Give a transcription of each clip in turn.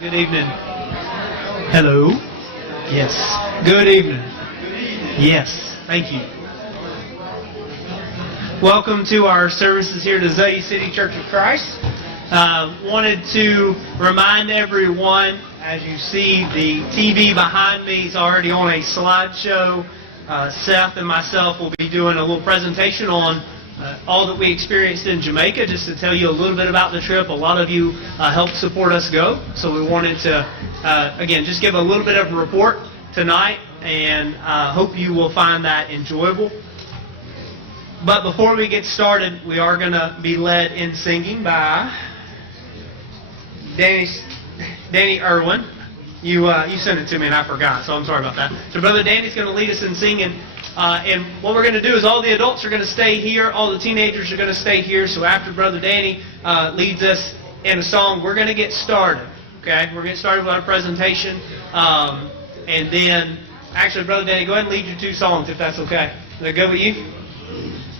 Good evening. Hello. Yes. Good evening. Yes. Thank you. Welcome to our services here at Azalea City Church of Christ. Wanted to remind everyone, as you see, the TV behind me is already on a slideshow. Seth and myself will be doing a little presentation on all that we experienced in Jamaica, just to tell you a little bit about the trip. A lot of you helped support us go, so we wanted to, again, just give a little bit of a report tonight, and hope you will find that enjoyable. But before we get started, we are going to be led in singing by Danny Irwin. You sent it to me and I forgot, so I'm sorry about that. So Brother Danny's going to lead us in singing. And what we're going to do is all the adults are going to stay here, all the teenagers are going to stay here. So after Brother Danny leads us in a song, we're going to get started. Okay, we're going to get started with our presentation. And then, actually, Brother Danny, go ahead and lead your two songs if that's okay. Is that good with you?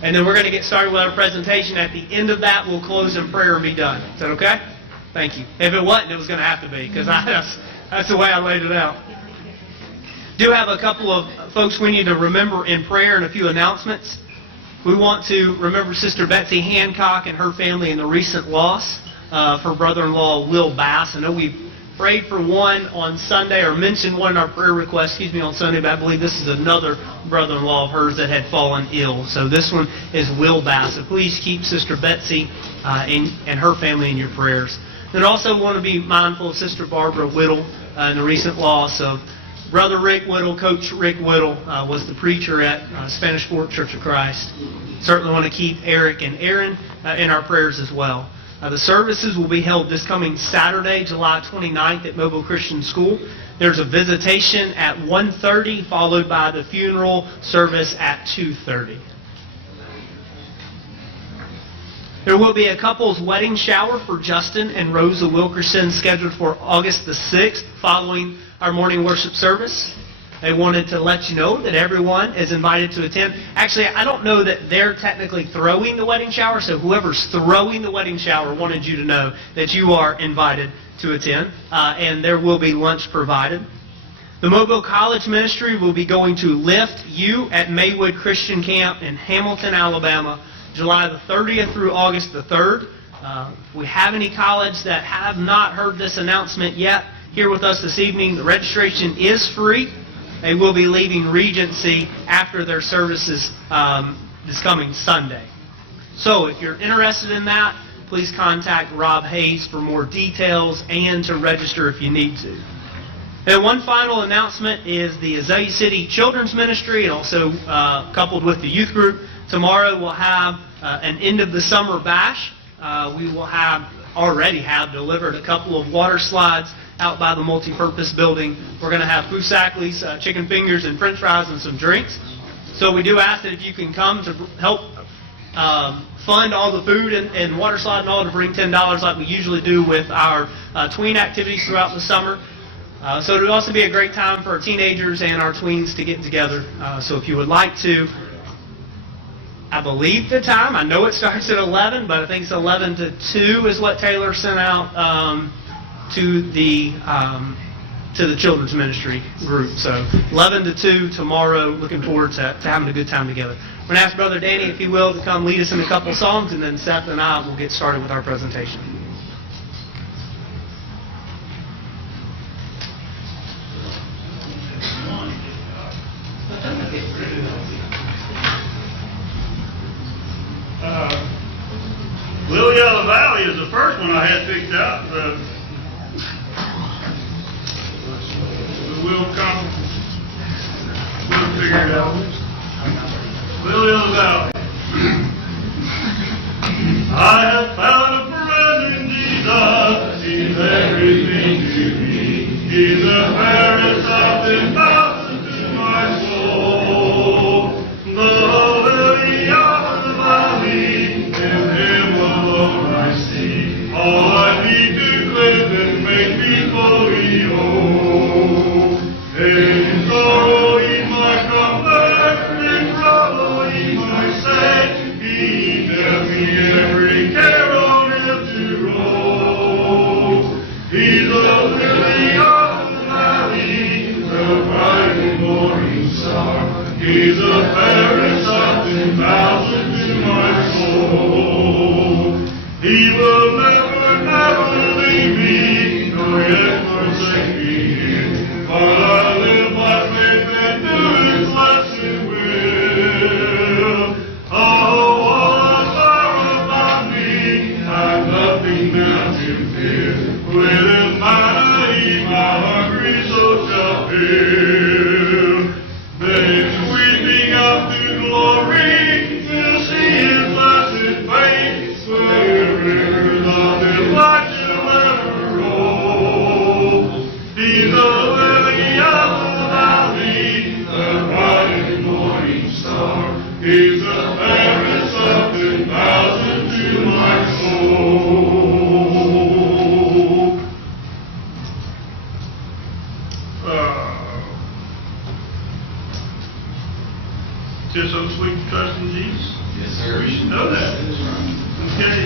And then we're going to get started with our presentation. At the end of that, we'll close in prayer and be done. Is that okay? Thank you. If it wasn't, it was going to have to be, because that's the way I laid it out. Do have a couple of folks we need to remember in prayer and a few announcements. We want to remember Sister Betsy Hancock and her family in the recent loss of her brother-in-law, Will Bass. I know we prayed for one on Sunday, or mentioned one in our prayer request, on Sunday, but I believe this is another brother-in-law of hers that had fallen ill. So this one is Will Bass. So please keep Sister Betsy and her family in your prayers. And also want to be mindful of Sister Barbara Whittle in the recent loss of Brother Rick Whittle. Coach Rick Whittle was the preacher at Spanish Fork Church of Christ. Certainly want to keep Eric and Aaron in our prayers as well. The services will be held this coming Saturday, July 29th at Mobile Christian School. There's a visitation at 1:30, followed by the funeral service at 2:30. There will be a couple's wedding shower for Justin and Rosa Wilkerson scheduled for August the 6th following our morning worship service. They wanted to let you know that everyone is invited to attend. Actually, I don't know that they're technically throwing the wedding shower, so whoever's throwing the wedding shower wanted you to know that you are invited to attend, and there will be lunch provided. The Mobile College Ministry will be going to Lift You at Maywood Christian Camp in Hamilton, Alabama, July the 30th through August the 3rd. If we have any college that have not heard this announcement yet here with us this evening, the registration is free. They will be leaving Regency after their services this coming Sunday. So if you're interested in that, please contact Rob Hayes for more details and to register if you need to. And one final announcement is the Azalea City Children's Ministry, and also coupled with the youth group. Tomorrow we'll have an end of the summer bash. We will already have delivered a couple of water slides out by the multi-purpose building. We're going to have Fusakli's chicken fingers and french fries and some drinks. So we do ask that if you can come to help fund all the food and water slide and all, to bring $10 like we usually do with our tween activities throughout the summer. So it would also be a great time for our teenagers and our tweens to get together. So if you would like to, I believe the time, I know it starts at 11, but I think it's 11 to 2 is what Taylor sent out to the children's ministry group. So 11 to 2 tomorrow. Looking forward to having a good time together. We're going to ask Brother Danny, if he will, to come lead us in a couple songs, and then Seth and I will get started with our presentation. Lily of the Valley is the first one I had picked out. We'll figure it out. Lily of the Valley. I have found a friend in Jesus. He's everything to me. He's the fairest of the thousand to my soul. The lily of the valley, in Him alone I see. All I need to live and make me fully whole. In sorrow He my comfort, in trouble He my safe. He tells me every care. bright morning star. He's the fairest of 10,000 to my soul. He will never, never leave me, nor yet forsake me. For I live by faith and do His blessed will. Oh, all the power about me, I've nothing now to fear. With His manna He my hungry soul shall fill. Then sweeping up to glory, to see His blessed face, where rivers of His light shall ever roll. He's the lily of the valley, the bright morning star. He's the fairest of 10,000 to my soul. Tis so sweet to trust in Jesus. Yes, sir. We should know that. Okay.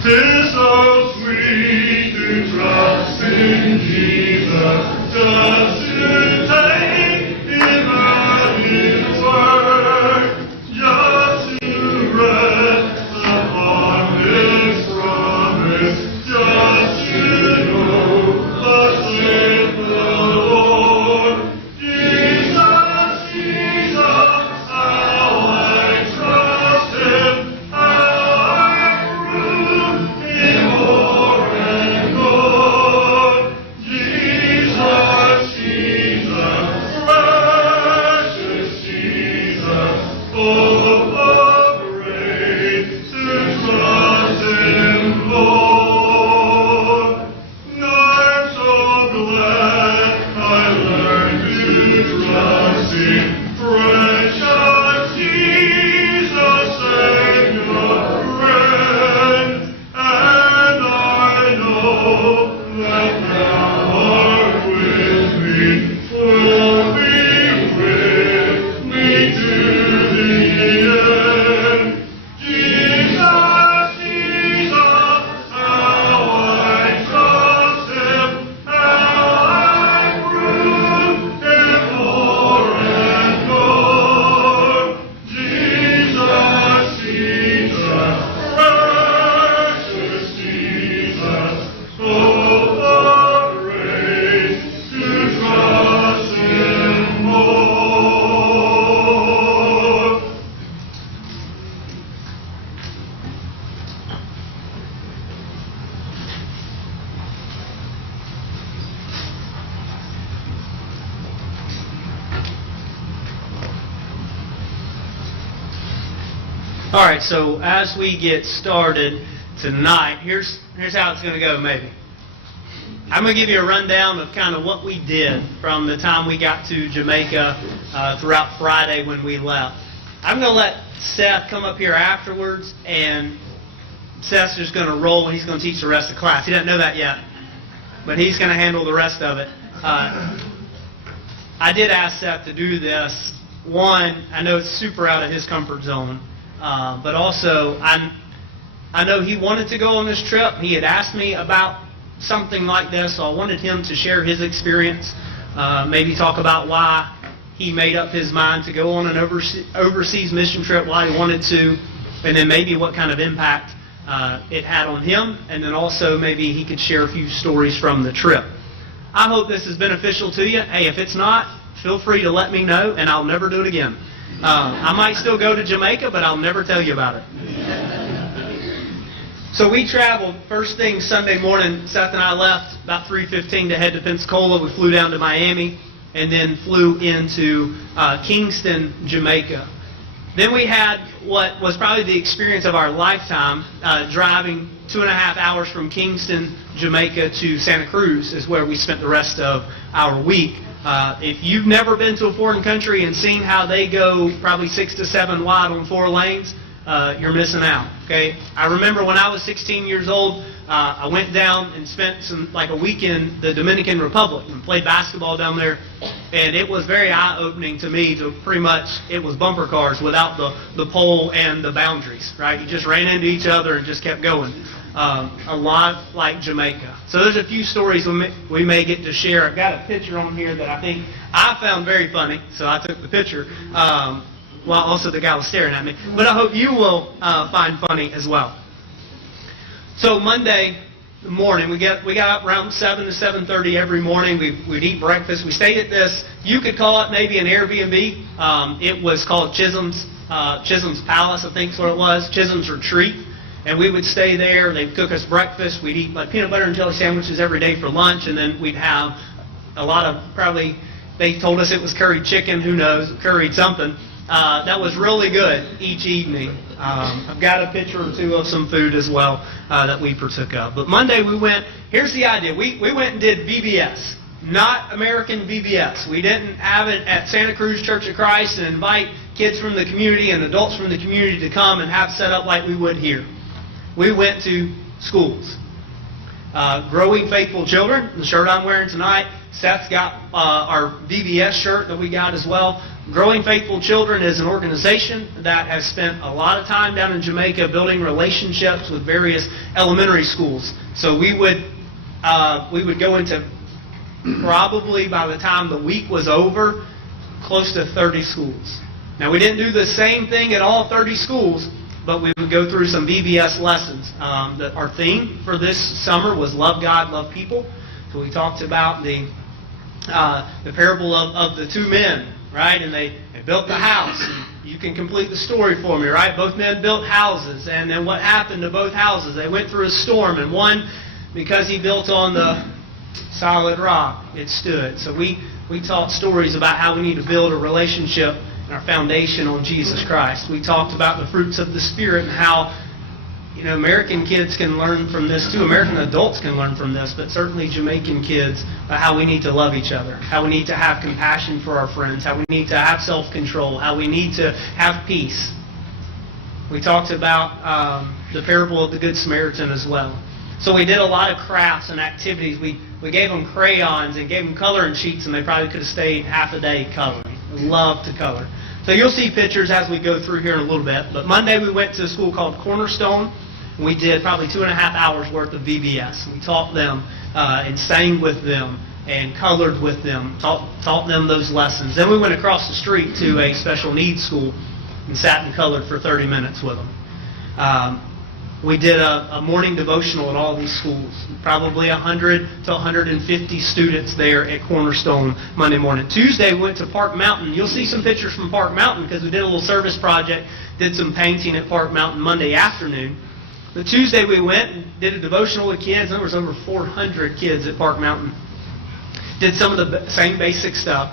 Tis so sweet to trust in Jesus, just to take Him at His word, just to rest upon His promise, just to know thus saith the Lord. Jesus, Jesus, how I trust Him, how I prove Him more and more. Jesus, Jesus, precious Jesus, full of grace to trust Him, Lord. I'm so glad I learned to trust Him, precious Jesus, Savior, friend, and I know that Thou art with me, will be with me to the end. Jesus, Jesus, how I trust Him, how I prove Him more and more. Jesus, Jesus, precious Jesus, full of grace to trust Him more. All right, so as we get started tonight, here's how it's going to go maybe. I'm going to give you a rundown of kind of what we did from the time we got to Jamaica throughout Friday when we left. I'm going to let Seth come up here afterwards, and Seth's just going to roll, and he's going to teach the rest of the class. He doesn't know that yet, but he's going to handle the rest of it. I did ask Seth to do this. One, I know it's super out of his comfort zone, but also I know he wanted to go on this trip. He had asked me about something like this, so I wanted him to share his experience, maybe talk about why he made up his mind to go on an overseas mission trip, why he wanted to, and then maybe what kind of impact it had on him, and then also maybe he could share a few stories from the trip. I hope this is beneficial to you. Hey, if it's not, feel free to let me know, and I'll never do it again. I might still go to Jamaica, but I'll never tell you about it. So we traveled first thing Sunday morning. Seth and I left about 3:15 to head to Pensacola. We flew down to Miami and then flew into Kingston, Jamaica. Then we had what was probably the experience of our lifetime, driving 2.5 hours from Kingston, Jamaica to Santa Cruz is where we spent the rest of our week. If you've never been to a foreign country and seen how they go probably 6 to 7 wide on 4 lanes, you're missing out. Okay, I remember when I was 16 years old, I went down and spent a week in the Dominican Republic and played basketball down there, and it was very eye-opening to me. To pretty much, it was bumper cars without the pole and the boundaries. Right, you just ran into each other and just kept going. a lot like Jamaica. So there's a few stories we may get to share. I've got a picture on here that I think I found very funny, so I took the picture, while also the guy was staring at me. But I hope you will find funny as well. So Monday morning, we got up around 7 to 7:30 every morning. We'd eat breakfast. We stayed at this, you could call it maybe an Airbnb. It was called Chisholm's Palace, I think is what it was, Chisholm's Retreat. And we would stay there. They'd cook us breakfast. We'd eat like peanut butter and jelly sandwiches every day for lunch. And then we'd have a lot of, probably, they told us it was curried chicken, who knows, curried something. That was really good each evening. I've got a picture or two of some food as well that we partook of. But Monday we went, here's the idea. We went and did VBS, not American VBS. We didn't have it at Santa Cruz Church of Christ and invite kids from the community and adults from the community to come and have set up like we would here. We went to schools. Growing Faithful Children, the shirt I'm wearing tonight. Seth's got our VBS shirt that we got as well. Growing Faithful Children is an organization that has spent a lot of time down in Jamaica building relationships with various elementary schools. So we would go into, probably by the time the week was over, close to 30 schools. Now we didn't do the same thing at all 30 schools, but we would go through some VBS lessons. Our theme for this summer was Love God, Love People. So we talked about the parable of the two men, right? And they built the house. You can complete the story for me, right? Both men built houses. And then what happened to both houses? They went through a storm. And one, because he built on the solid rock, it stood. So we taught stories about how we need to build a relationship and our foundation on Jesus Christ. We talked about the fruits of the Spirit and how, American kids can learn from this too. American adults can learn from this, but certainly Jamaican kids, how we need to love each other, how we need to have compassion for our friends, how we need to have self-control, how we need to have peace. We talked about the parable of the Good Samaritan as well. So we did a lot of crafts and activities. We gave them crayons and gave them coloring sheets, and they probably could have stayed half a day coloring. Love to color. So you'll see pictures as we go through here in a little bit. But Monday we went to a school called Cornerstone. We did probably 2.5 hours worth of VBS. We taught them and sang with them and colored with them, taught them those lessons. Then we went across the street to a special needs school and sat and colored for 30 minutes with them. We did a morning devotional at all these schools. Probably 100 to 150 students there at Cornerstone Monday morning. Tuesday we went to Park Mountain. You'll see some pictures from Park Mountain because we did a little service project, did some painting at Park Mountain Monday afternoon. But Tuesday we went and did a devotional with kids. There was over 400 kids at Park Mountain. Did some of the same basic stuff.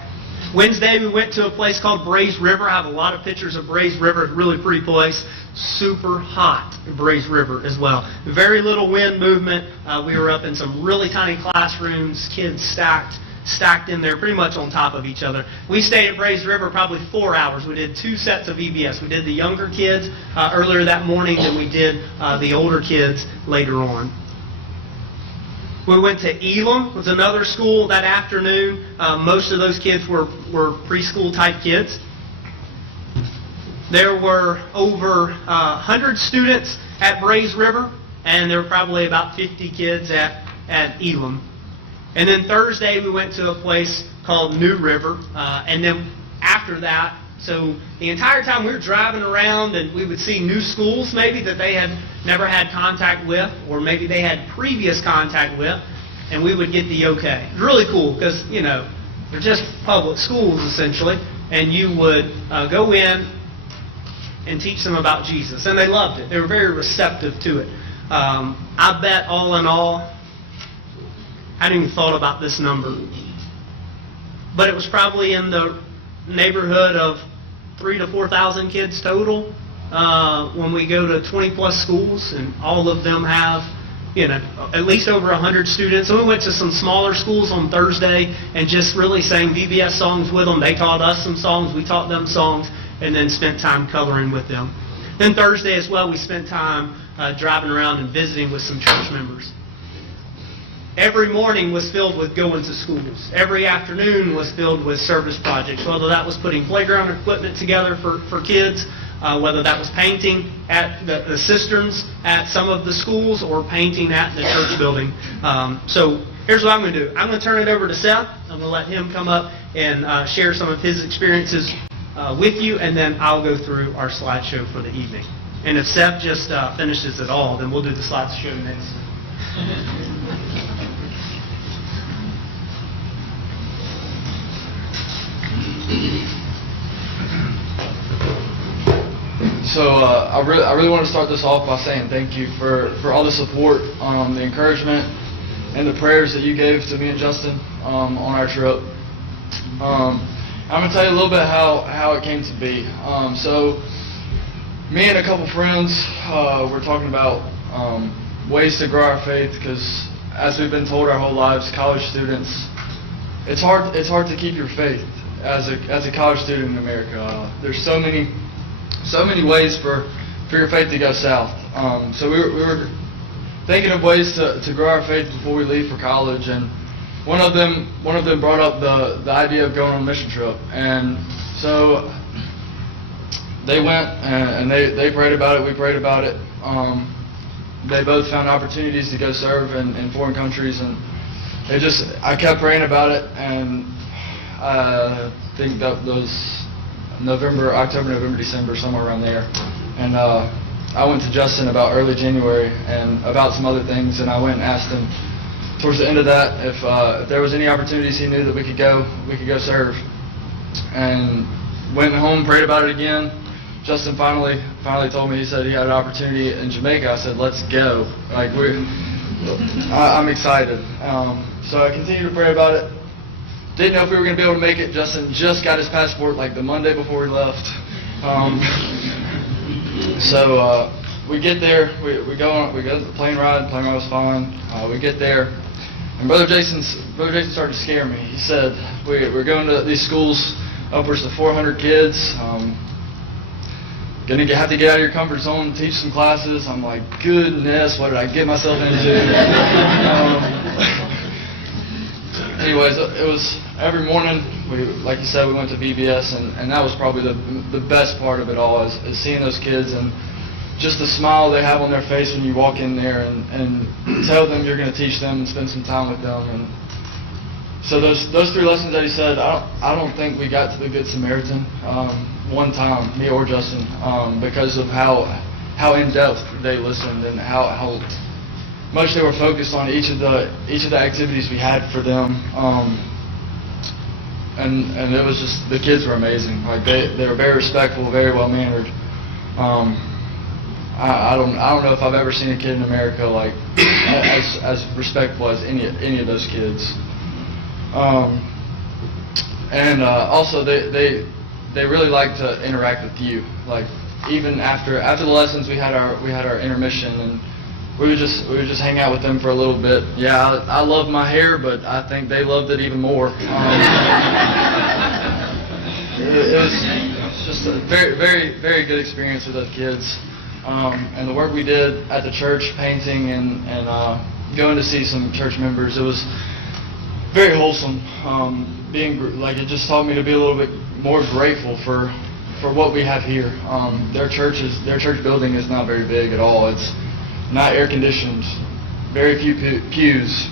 Wednesday we went to a place called Brays River. I have a lot of pictures of Brays River. Really pretty place. Super hot at Brays River as well. Very little wind movement. We were up in some really tiny classrooms. Kids stacked in there pretty much on top of each other. We stayed at Brays River probably 4 hours. We did 2 sets of VBS. We did the younger kids earlier that morning, and we did the older kids later on. We went to Elam, was another school that afternoon. Most of those kids were preschool type kids. There were over 100 students at Brays River, and there were probably about 50 kids at Elam. And then Thursday we went to a place called New River, and then after that, so the entire time we were driving around and we would see new schools maybe that they had never had contact with, or maybe they had previous contact with, and we would get the okay. It was really cool because, they're just public schools essentially, and you would go in and teach them about Jesus. And they loved it. They were very receptive to it. I bet all in all, I hadn't even thought about this number, but it was probably in the neighborhood of 3,000 to 4,000 kids total when we go to 20 plus schools, and all of them have at least over 100 students. So we went to some smaller schools on Thursday and just really sang VBS songs with them. They taught us some songs, we taught them songs, and then spent time coloring with them. Then Thursday as well, we spent time driving around and visiting with some church members. Every morning was filled with going to schools. Every afternoon was filled with service projects, whether that was putting playground equipment together for kids, whether that was painting at the cisterns at some of the schools or painting at the church building. So here's what I'm going to do. I'm going to turn it over to Seth. I'm going to let him come up and share some of his experiences with you, and then I'll go through our slideshow for the evening. And if Seth just finishes it all, then we'll do the slideshow next. So I really want to start this off by saying thank you for all the support, the encouragement, and the prayers that you gave to me and Justin on our trip. I'm going to tell you a little bit how it came to be. So me and a couple friends were talking about ways to grow our faith, because as we've been told our whole lives, college students, it's hard to keep your faith as a college student in America. There's so many ways for your faith to go south. So we were thinking of ways to grow our faith before we leave for college, and one of them brought up the idea of going on a mission trip. And so they went and they prayed about it. We prayed about it. They both found opportunities to go serve in foreign countries, and I kept praying about it, and I think that was October, November, December, somewhere around there. And I went to Justin about early January and about some other things, and I went and asked him towards the end of that if there was any opportunities he knew that we could go serve. And went home, prayed about it again. Justin finally told me, he said he had an opportunity in Jamaica. I said, let's go. Like I'm excited. So I continued to pray about it. Didn't know if we were going to be able to make it. Justin just got his passport like the Monday before we left. So we get there. We go the plane ride. The plane ride was fine. We get there, and Brother Jason started to scare me. He said, we're going to these schools, upwards of 400 kids. Gonna have to get out of your comfort zone and teach some classes. I'm like, goodness, what did I get myself into? Anyways, it was every morning. Like you said, we went to VBS, and that was probably the best part of it all is seeing those kids and just the smile they have on their face when you walk in there and tell them you're going to teach them and spend some time with them. And so those 3 lessons that he said, I don't think we got to the Good Samaritan one time, me or Justin, because of how in depth they listened and how much they were focused on each of the activities we had for them. And it was just, the kids were amazing. Like they were very respectful, very well mannered. I don't know if I've ever seen a kid in America like as respectful as any of those kids. And also they really like to interact with you. Like even after the lessons, we had our intermission, and we would just hang out with them for a little bit. Yeah, I love my hair, but I think they loved it even more. It was just a very, very, very good experience with those kids. And the work we did at the church, painting and going to see some church members, it was very wholesome. It just taught me to be a little bit more grateful for what we have here. Their church building is not very big at all. It's not air conditioned, very few pews.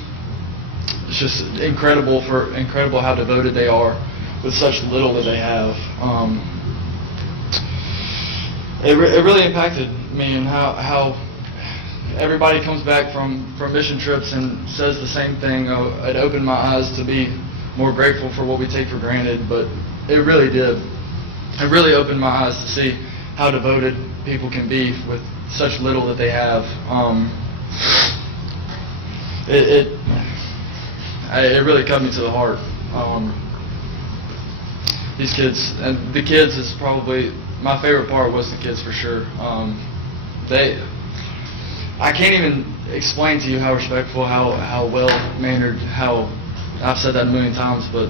It's just incredible how devoted they are with such little that they have. It really impacted me, and how everybody comes back from mission trips and says the same thing. It opened my eyes to be more grateful for what we take for granted, but it really did. It really opened my eyes to see how devoted people can be with such little that they have. It really cut me to the heart. These kids, and the kids is probably my favorite part. Was the kids for sure. I can't even explain to you how respectful, how well mannered, how I've said that a million times, but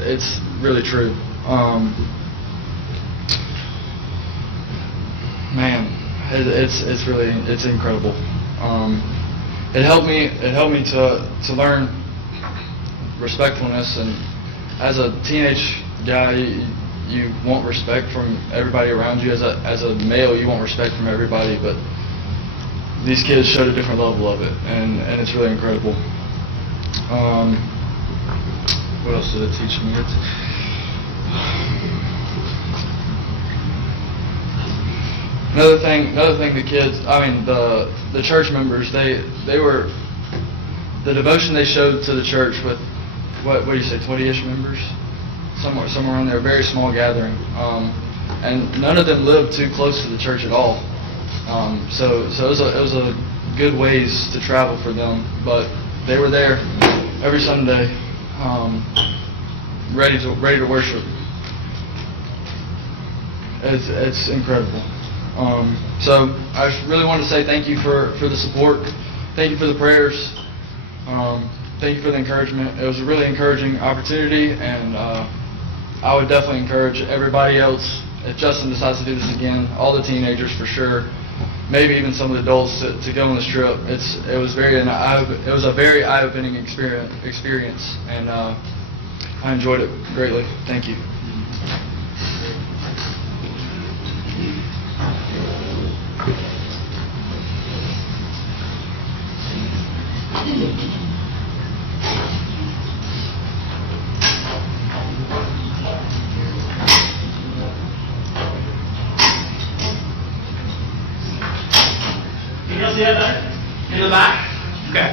it's really true. Man, it's incredible. It helped me to learn respectfulness, and as a teenage guy, you want respect from everybody around you. As a male, you want respect from everybody, but these kids showed a different level of it, and it's really incredible. What else did it teach me? Another thing, the kids, the church members, they were, the devotion they showed to the church with, what do you say, 20-ish members? Somewhere around there, a very small gathering. And none of them lived too close to the church at all. So it was a good ways to travel for them, but they were there every Sunday, ready to worship. It's incredible. So I just really want to say thank you for the support. Thank you for the prayers. Thank you for the encouragement. It was a really encouraging opportunity, and I would definitely encourage everybody else, if Justin decides to do this again, all the teenagers for sure, maybe even some of the adults to go on this trip. It was a very eye-opening experience, and I enjoyed it greatly. Thank you. Can you see that back? In the back? Okay.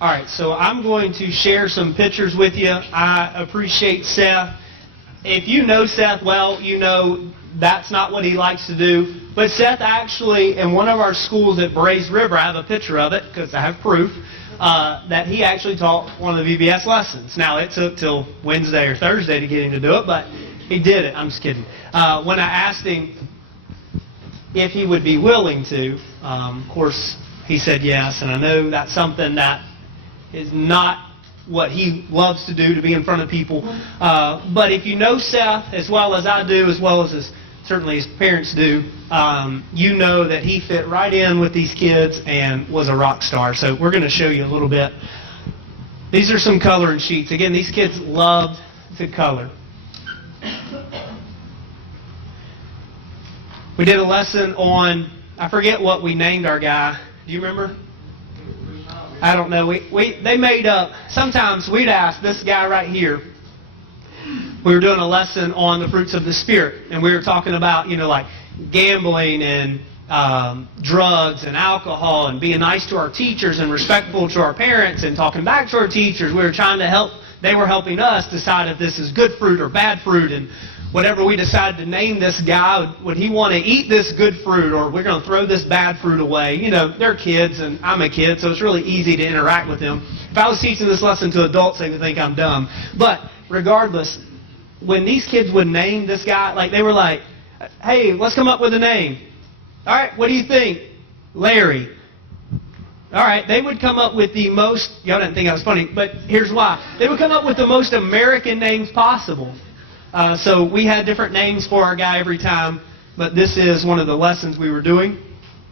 All right, so I'm going to share some pictures with you. I appreciate Seth. If you know Seth well, you know that's not what he likes to do. But Seth actually, in one of our schools at Brays River, I have a picture of it because I have proof, that he actually taught one of the VBS lessons. Now, it took till Wednesday or Thursday to get him to do it, but he did it. I'm just kidding. When I asked him if he would be willing to, of course, he said yes, and I know that's something that is not what he loves to do, to be in front of people. But if you know Seth as well as I do, as well as certainly his parents do, you know that he fit right in with these kids and was a rock star. So we're going to show you a little bit. These are some coloring sheets. Again, these kids loved to color. We did a lesson on, I forget what we named our guy. Do you remember? I don't know. They made up, sometimes we'd ask this guy right here. We were doing a lesson on the fruits of the Spirit, and we were talking about, like gambling and drugs and alcohol and being nice to our teachers and respectful to our parents and talking back to our teachers. We were trying to help, they were helping us decide if this is good fruit or bad fruit, and whatever we decided to name this guy, would he want to eat this good fruit, or we're going to throw this bad fruit away? They're kids, and I'm a kid, so it's really easy to interact with them. If I was teaching this lesson to adults, they would think I'm dumb. But regardless, when these kids would name this guy, they were like, hey, let's come up with a name. All right, what do you think? Larry. All right, they would come up with the most, y'all didn't think I was funny, but here's why. They would come up with the most American names possible. So we had different names for our guy every time, but this is one of the lessons we were doing.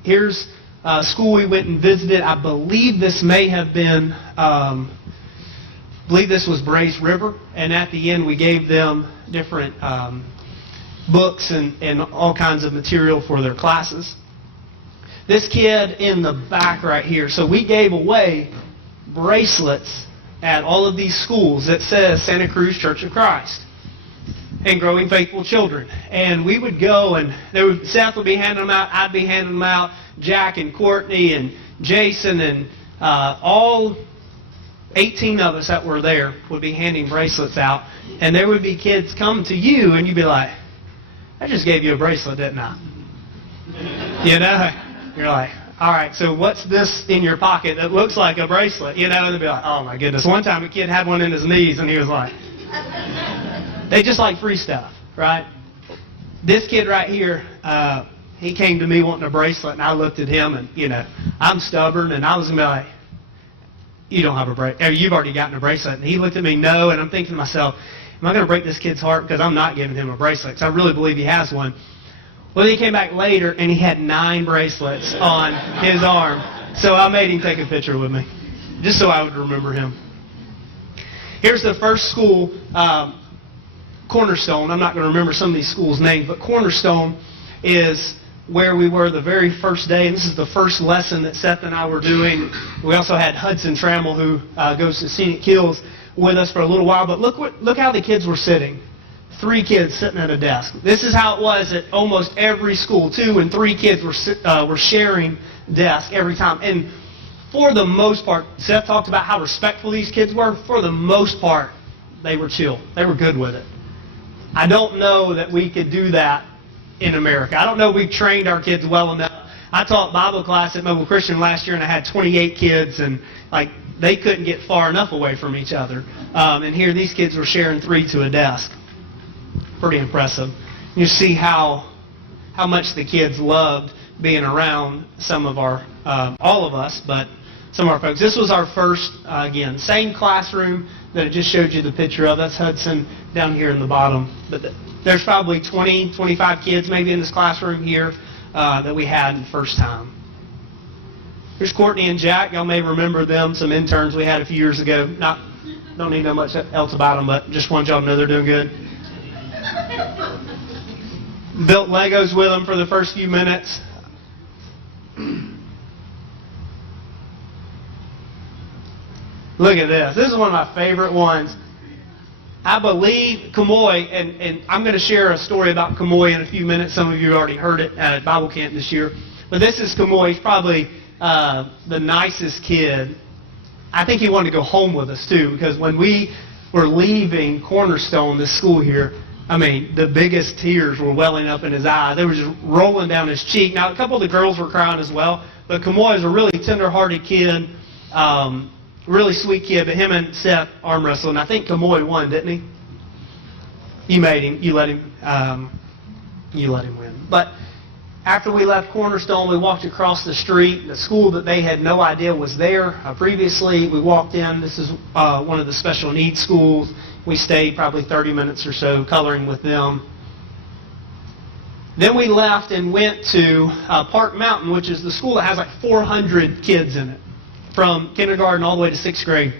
Here's a school we went and visited. I believe this may have been, this was Brays River, and at the end we gave them different books and all kinds of material for their classes. This kid in the back right here, so we gave away bracelets at all of these schools that says Santa Cruz Church of Christ and Growing Faithful Children. And we would go, and Seth would be handing them out, I'd be handing them out, Jack and Courtney and Jason and all 18 of us that were there would be handing bracelets out. And there would be kids come to you, and you'd be like, I just gave you a bracelet, didn't I? You're like, all right, so what's this in your pocket that looks like a bracelet? And they'd be like, oh my goodness. One time a kid had one in his knees, and he was like, they just like free stuff, right? This kid right here, he came to me wanting a bracelet, and I looked at him, and, I'm stubborn, and I was going to be like, you don't have a bracelet. You've already gotten a bracelet. And he looked at me, no, and I'm thinking to myself, am I going to break this kid's heart because I'm not giving him a bracelet? Because I really believe he has one. Well, he came back later, and he had 9 bracelets on his arm. So I made him take a picture with me. just so I would remember him. Here's the first school, Cornerstone. I'm not going to remember some of these schools' names, but Cornerstone is where we were the very first day, and this is the first lesson that Seth and I were doing. We also had Hudson Trammell, who goes to Scenic Hills, with us for a little while. But look how the kids were sitting. 3 kids sitting at a desk. This is how it was at almost every school. 2 and 3 kids were sharing desk every time. And for the most part, Seth talked about how respectful these kids were. For the most part, they were chill. They were good with it. I don't know that we could do that in America. I don't know if we've trained our kids well enough. I taught Bible class at Mobile Christian last year, and I had 28 kids, and they couldn't get far enough away from each other. And here these kids were sharing 3 to a desk. Pretty impressive. You see how much the kids loved being around some of our, all of us, but some of our folks. This was our first, again, same classroom that I just showed you the picture of. That's Hudson down here in the bottom. But there's probably 20, 25 kids maybe in this classroom here that we had the first time. Here's Courtney and Jack. Y'all may remember them, some interns we had a few years ago. Don't need to know much else about them, but just wanted y'all to know they're doing good. Built Legos with them for the first few minutes. Look at this. This is one of my favorite ones. I believe Kamoy, and I'm going to share a story about Kamoy in a few minutes. Some of you already heard it at Bible camp this year. But this is Kamoy. He's probably the nicest kid. I think he wanted to go home with us, too, because when we were leaving Cornerstone, this school here, I mean, the biggest tears were welling up in his eyes. They were just rolling down his cheek. Now, a couple of the girls were crying as well, but Kamoy is a really tender-hearted kid, really sweet kid. But him and Seth arm wrestled, and I think Kamoy won, didn't he? You made him. You let him win. But after we left Cornerstone, we walked across the street. The school that they had no idea was there previously. We walked in. This is one of the special needs schools. We stayed probably 30 minutes or so coloring with them. Then we left and went to Park Mountain, which is the school that has like 400 kids in it, from kindergarten all the way to 6th grade.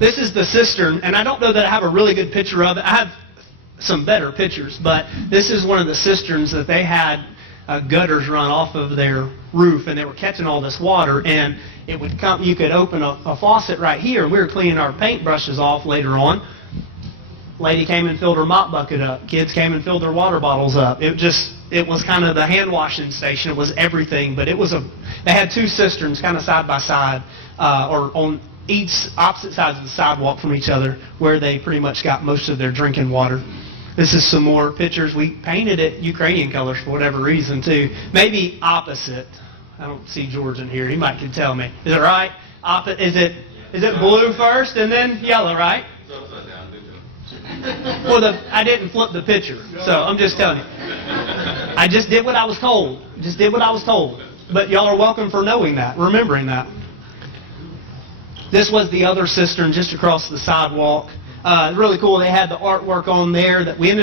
This is the cistern, and I don't know that I have a really good picture of it. I have some better pictures, but this is one of the cisterns that they had gutters run off of their roof, and they were catching all this water, and it would come. You could open a faucet right here. We were cleaning our paintbrushes off later on. Lady came and filled her mop bucket up. Kids came and filled their water bottles up. It was kind of the hand washing station. It was everything, but they had 2 cisterns kind of side by side, or on each opposite sides of the sidewalk from each other, where they pretty much got most of their drinking water. This is some more pictures. We painted it Ukrainian colors for whatever reason, too. Maybe opposite. I don't see George in here. He might could tell me. Is it right? Is it blue first and then yellow, right? It's upside down, didn't you? Well, I didn't flip the picture, so I'm just telling you. I just did what I was told. But y'all are welcome for knowing that, remembering that. This was the other cistern just across the sidewalk. Really cool. They had the artwork on there that we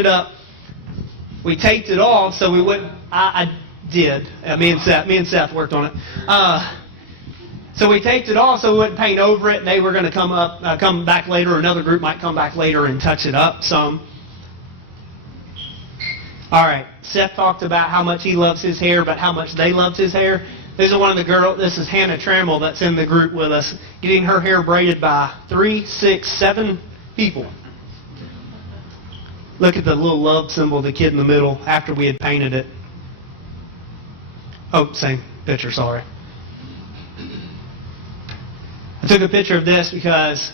we taped it off so we wouldn't. I did. Me and Seth worked on it. So we taped it off so we wouldn't paint over it. And they were going to come back later. Or another group might come back later and touch it up some. All right. Seth talked about how much he loves his hair, but how much they loved his hair. This is one of the girls. This is Hannah Trammell that's in the group with us, getting her hair braided by 3, 6, 7 people. Look at the little love symbol, the kid in the middle, after we had painted it. Oh, same picture, sorry. I took a picture of this because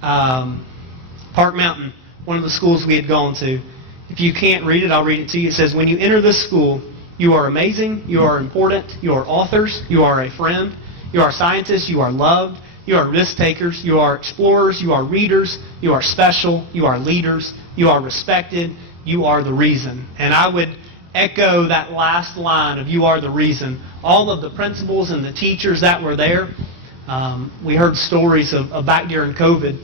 Park Mountain, one of the schools we had gone to, if you can't read it, I'll read it to you. It says, when you enter this school, you are amazing, you are important, you are authors, you are a friend, you are scientists, you are loved, you are risk takers, you are explorers, you are readers, you are special, you are leaders, you are respected, you are the reason. And I would echo that last line of you are the reason. All of the principals and the teachers that were there, we heard stories of back during COVID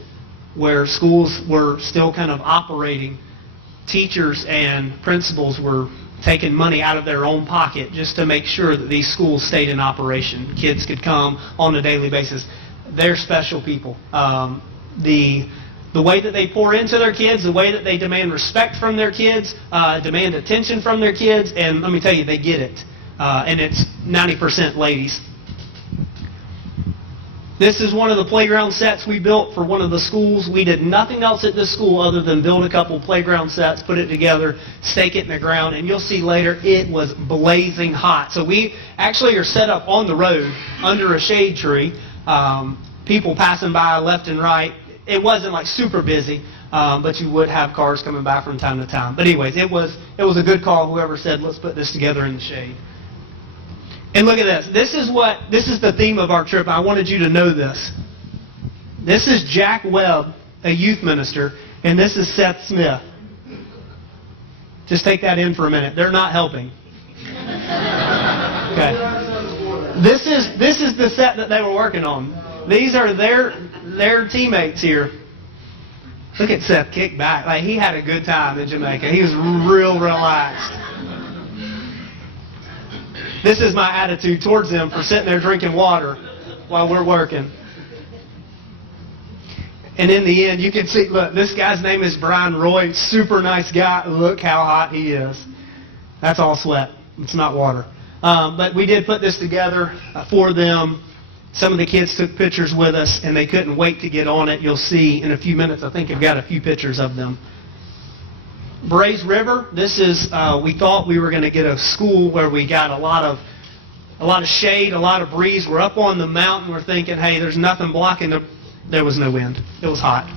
where schools were still kind of operating. Teachers and principals were taking money out of their own pocket just to make sure that these schools stayed in operation. Kids could come on a daily basis. They're special people. The way that they pour into their kids, the way that they demand respect from their kids, demand attention from their kids, and let me tell you, they get it. And it's 90% ladies. This is one of the playground sets we built for one of the schools. We did nothing else at this school other than build a couple playground sets, put it together, stake it in the ground, and you'll see later it was blazing hot. So we actually are set up on the road under a shade tree. People passing by left and right. It wasn't like super busy, but you would have cars coming by from time to time. But anyways, it was a good call, whoever said, let's put this together in the shade. And look at this. This is the theme of our trip. I wanted you to know this. This is Jack Webb, a youth minister, and this is Seth Smith. Just take that in for a minute. They're not helping. Okay. This is the set that they were working on. These are their teammates here. Look at Seth kick back. Like, he had a good time in Jamaica. He was real relaxed. This is my attitude towards them for sitting there drinking water while we're working. And in the end, you can see, look, this guy's name is Brian Roy. Super nice guy. Look how hot he is. That's all sweat. It's not water. But we did put this together for them. Some of the kids took pictures with us, and they couldn't wait to get on it. You'll see in a few minutes. I think I've got a few pictures of them. Brays River. This is. We thought we were going to get a school where we got a lot of shade, a lot of breeze. We're up on the mountain. We're thinking, hey, there's nothing blocking the. There was no wind. It was hot.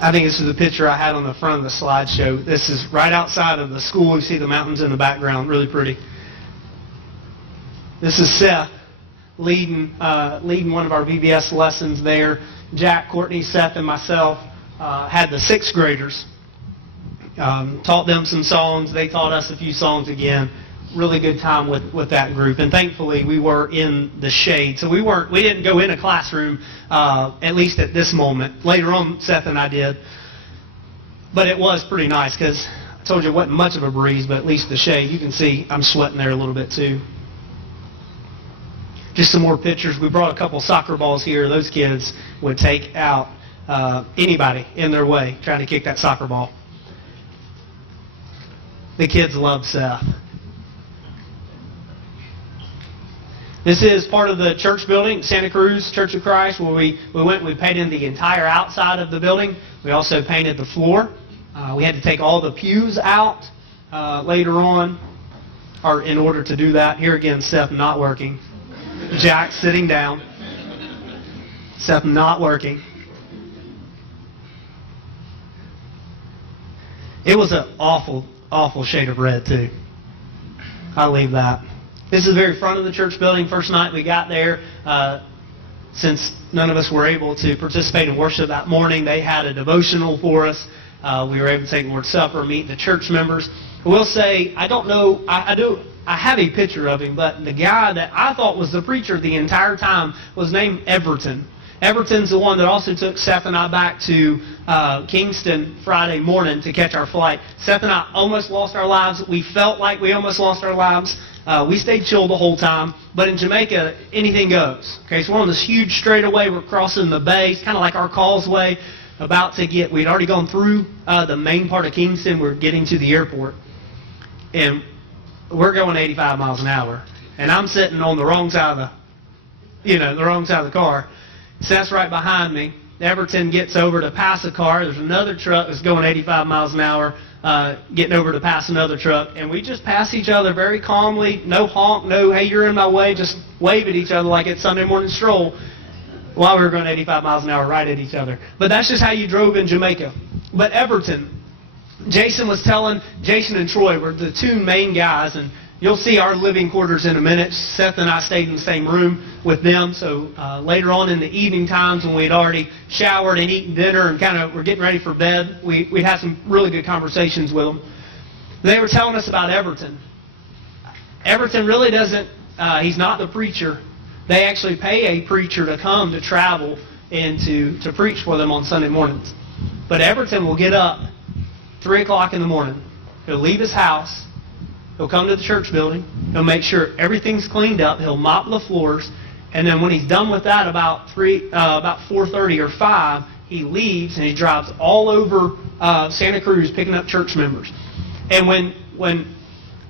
I think this is the picture I had on the front of the slideshow. This is right outside of the school. You see the mountains in the background. Really pretty. This is Seth leading one of our VBS lessons there. Jack, Courtney, Seth, and myself had the 6th graders. Taught them some songs. They taught us a few songs again. Really good time with that group. And thankfully, we were in the shade. So we didn't go in a classroom, at least at this moment. Later on, Seth and I did. But it was pretty nice because I told you it wasn't much of a breeze, but at least the shade. You can see I'm sweating there a little bit too. Just some more pictures. We brought a couple soccer balls here. Those kids would take out anybody in their way trying to kick that soccer ball. The kids love Seth. This is part of the church building, Santa Cruz Church of Christ, where we went and we painted the entire outside of the building. We also painted the floor. We had to take all the pews out later on or in order to do that. Here again, Seth not working. Jack sitting down. Seth not working. It was an awful, awful shade of red too. I'll leave that. This is the very front of the church building. First night we got there, since none of us were able to participate in worship that morning, they had a devotional for us. We were able to take Lord's Supper, meet the church members. I will say, I don't know, I have a picture of him, but the guy that I thought was the preacher the entire time was named Everton. Everton's the one that also took Seth and I back to Kingston Friday morning to catch our flight. Seth and I almost lost our lives. We felt like we almost lost our lives. We stayed chill the whole time. But in Jamaica, anything goes. Okay, so we're on this huge straightaway. We're crossing the bay. It's kind of like our causeway. We'd already gone through the main part of Kingston. We're getting to the airport. And we're going 85 miles an hour. And I'm sitting on the wrong side of the car. Seth's right behind me. Everton gets over to pass a car. There's another truck that's going 85 miles an hour, getting over to pass another truck. And we just pass each other very calmly. No honk, no, hey, you're in my way. Just wave at each other like it's Sunday morning stroll while we were going 85 miles an hour right at each other. But that's just how you drove in Jamaica. But Everton, Jason and Troy were the two main guys, and you'll see our living quarters in a minute. Seth and I stayed in the same room with them, so later on in the evening times when we'd already showered and eaten dinner and kind of were getting ready for bed, we'd had some really good conversations with them. They were telling us about Everton. Everton really doesn't, he's not the preacher. They actually pay a preacher to come to travel and to preach for them on Sunday mornings. But Everton will get up 3 o'clock in the morning. He'll leave his house. He'll come to the church building. He'll make sure everything's cleaned up. He'll mop the floors. And then when he's done with that about 4:30 or 5, he leaves and he drives all over Santa Cruz picking up church members. And when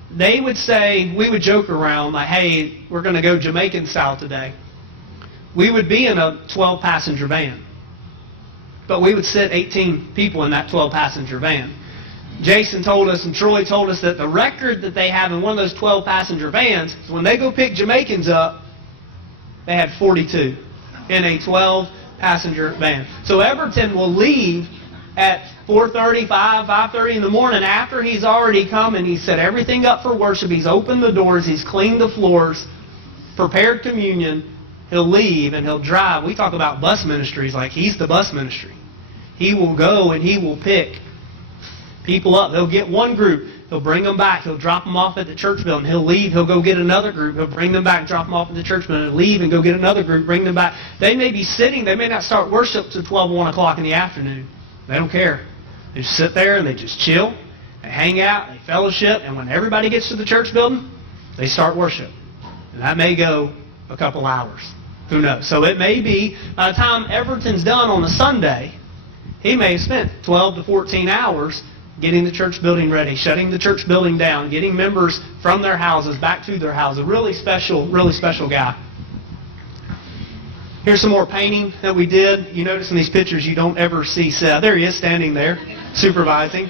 they would say, we would joke around like, hey, we're going to go Jamaican style today. We would be in a 12-passenger van. But we would sit 18 people in that 12-passenger van. Jason told us and Troy told us that the record that they have in one of those 12-passenger vans is when they go pick Jamaicans up, they had 42 in a 12-passenger van. So Everton will leave at 4:30, 5:30 in the morning after he's already come and he's set everything up for worship. He's opened the doors, he's cleaned the floors, prepared communion. He'll leave and he'll drive. We talk about bus ministries like he's the bus ministry. He will go and he will pick people up. He'll get one group. He'll bring them back. He'll drop them off at the church building. He'll leave. He'll go get another group. He'll bring them back, drop them off at the church building. He'll leave and go get another group, bring them back. They may be sitting. They may not start worship till 12, 1 o'clock in the afternoon. They don't care. They just sit there and they just chill. They hang out. They fellowship. And when everybody gets to the church building, they start worship. And that may go a couple hours. Who knows? So it may be by the time Everton's done on a Sunday, he may have spent 12 to 14 hours getting the church building ready, shutting the church building down, getting members from their houses back to their houses. Really special guy. Here's some more painting that we did. You notice in these pictures you don't ever see Seth. There he is standing there, supervising.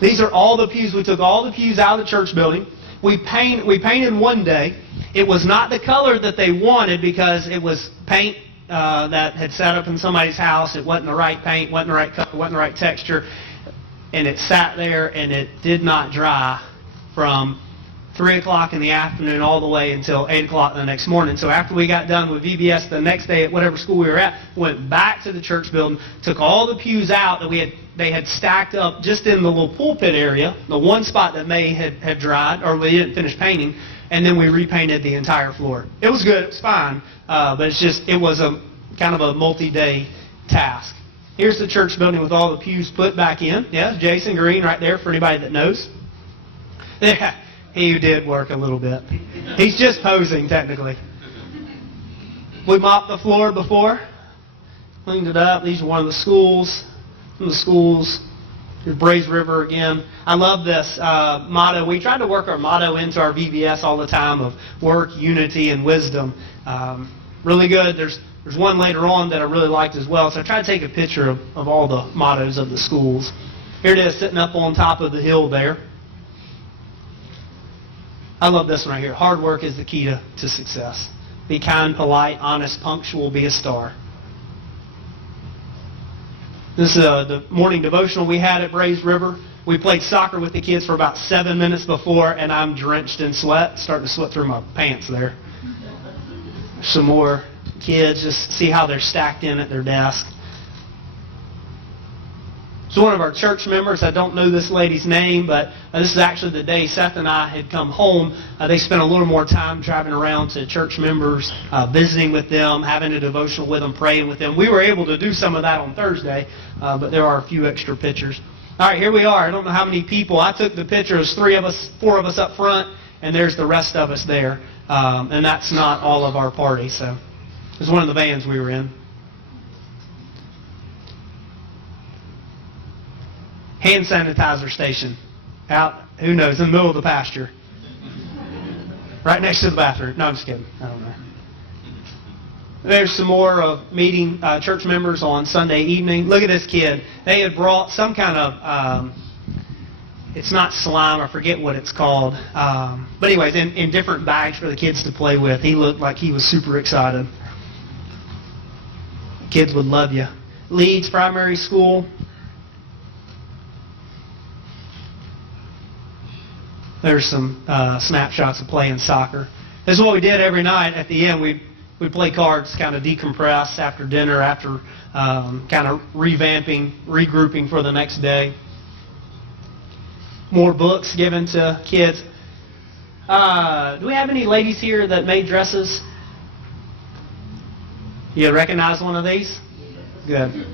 These are all the pews. We took all the pews out of the church building. We painted one day. It was not the color that they wanted because it was paint that had sat up in somebody's house. It wasn't the right paint, wasn't the right color, wasn't the right texture. And it sat there and it did not dry from 3 o'clock in the afternoon all the way until 8 o'clock the next morning. So after we got done with VBS the next day at whatever school we were at, went back to the church building, took all the pews out that they had stacked up just in the little pulpit area, the one spot that may had dried, or we didn't finish painting, and then we repainted the entire floor. It was good, it was fine, but it was a kind of a multi-day task. Here's the church building with all the pews put back in. Yeah, Jason Green right there for anybody that knows. Yeah, he did work a little bit. He's just posing, technically. We mopped the floor before, cleaned it up. These are one of the schools. From the schools. Here's Brays River again. I love this motto. We try to work our motto into our VBS all the time of work, unity, and wisdom. Really good. There's one later on that I really liked as well. So I tried to take a picture of all the mottos of the schools. Here it is sitting up on top of the hill there. I love this one right here. Hard work is the key to success. Be kind, polite, honest, punctual, be a star. This is the morning devotional we had at Brays River. We played soccer with the kids for about 7 minutes before, and I'm drenched in sweat, starting to sweat through my pants there. Some more kids, just see how they're stacked in at their desk. So one of our church members, I don't know this lady's name, but this is actually the day Seth and I had come home. They spent a little more time driving around to church members, visiting with them, having a devotional with them, praying with them. We were able to do some of that on Thursday, but there are a few extra pictures. All right, here we are. I don't know how many people. I took the pictures, 4 of us up front, and there's the rest of us there. And that's not all of our party, so it was one of the vans we were in. Hand sanitizer station. Out, who knows, in the middle of the pasture. Right next to the bathroom. No, I'm just kidding. I don't know. There's some more of meeting church members on Sunday evening. Look at this kid. They had brought some kind of, it's not slime, I forget what it's called. But anyways, in different bags for the kids to play with. He looked like he was super excited. Kids would love you. Leeds Primary School. There's some snapshots of playing soccer. This is what we did every night. At the end, we'd play cards, kind of decompress after dinner, after kind of revamping, regrouping for the next day. More books given to kids. Do we have any ladies here that made dresses? You recognize one of these? Good.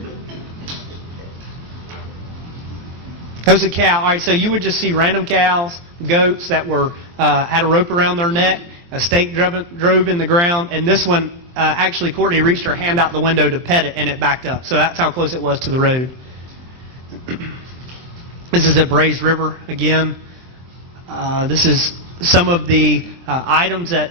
Those are cow. All right, so you would just see random cows, goats that were had a rope around their neck, a stake drove in the ground, and this one, actually, Courtney reached her hand out the window to pet it, and it backed up. So that's how close it was to the road. This is at Brays River again. This is some of the items that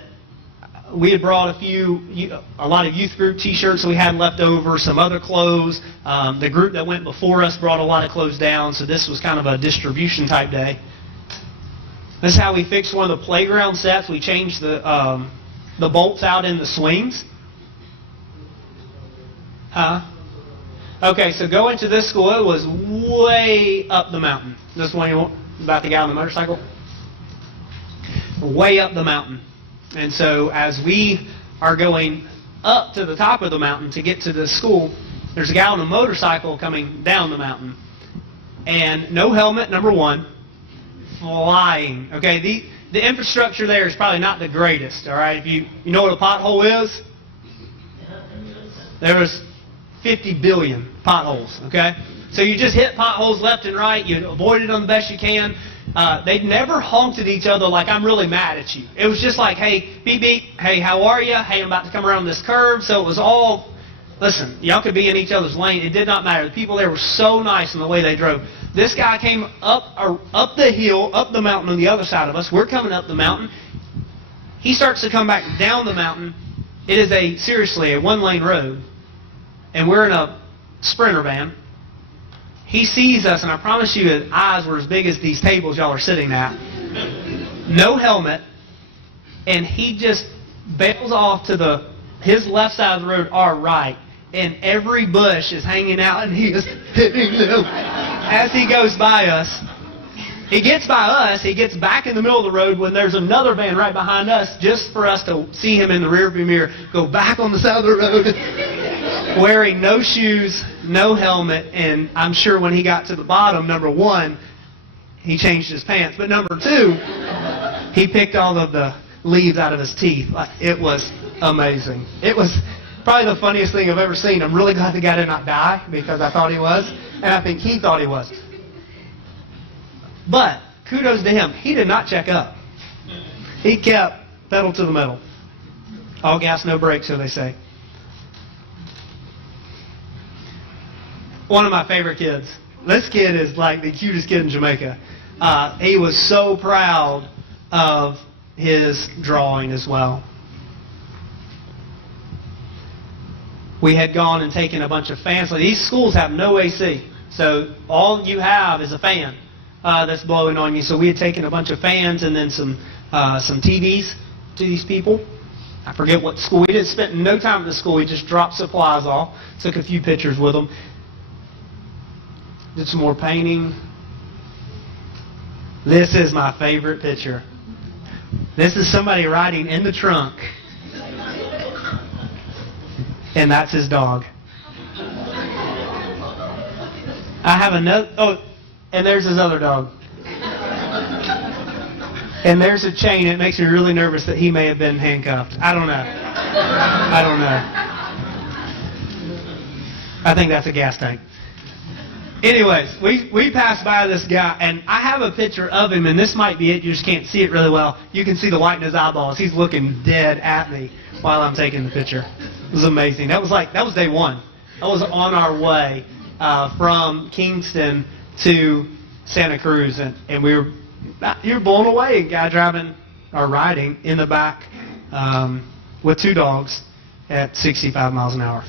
we had brought a lot of youth group T-shirts we had left over, some other clothes. The group that went before us brought a lot of clothes down, so this was kind of a distribution type day. This is how we fixed one of the playground sets. We changed the bolts out in the swings. Okay, so going to this school, it was way up the mountain. This one about the guy on the motorcycle? Way up the mountain. And so as we are going up to the top of the mountain to get to this school, there's a guy on a motorcycle coming down the mountain. And no helmet, number one, flying. Okay, the infrastructure there is probably not the greatest, all right? If you know what a pothole is? There was 50 billion potholes, okay? So you just hit potholes left and right. You avoided them the best you can. They never honked at each other like, I'm really mad at you. It was just like, hey, beep, beep, hey, how are you? Hey, I'm about to come around this curve. So it was all, listen, y'all could be in each other's lane. It did not matter. The people there were so nice in the way they drove. This guy came up the hill, up the mountain on the other side of us. We're coming up the mountain. He starts to come back down the mountain. It is seriously a one-lane road. And we're in a Sprinter van. He sees us, and I promise you his eyes were as big as these tables y'all are sitting at. No helmet. And he just bails off to his left side of the road, our right. And every bush is hanging out, and he is hitting them as he goes by us. He gets by us. He gets back in the middle of the road when there's another van right behind us just for us to see him in the rearview mirror go back on the side of the road wearing no shoes, no helmet, and I'm sure when he got to the bottom, number one, he changed his pants. But number two, he picked all of the leaves out of his teeth. It was amazing. It was probably the funniest thing I've ever seen. I'm really glad the guy did not die because I thought he was, and I think he thought he was. But kudos to him. He did not check up. He kept pedal to the metal. All gas, no brakes, so they say. One of my favorite kids. This kid is like the cutest kid in Jamaica. He was so proud of his drawing as well. We had gone and taken a bunch of fans. So these schools have no AC. So all you have is a fan that's blowing on you. So we had taken a bunch of fans and then some TVs to these people. I forget what school. We didn't spend no time at the school. We just dropped supplies off. Took a few pictures with them. Did some more painting. This is my favorite picture. This is somebody riding in the trunk. And that's his dog. I have another, and there's his other dog. And there's a chain. It makes me really nervous that he may have been handcuffed. I don't know. I think that's a gas tank. Anyways, we passed by this guy, and I have a picture of him, and this might be it. You just can't see it really well. You can see the white in his eyeballs. He's looking dead at me while I'm taking the picture. It was amazing. That was day one. I was on our way from Kingston to Santa Cruz, and you're blown away. A guy riding in the back with two dogs at 65 miles an hour.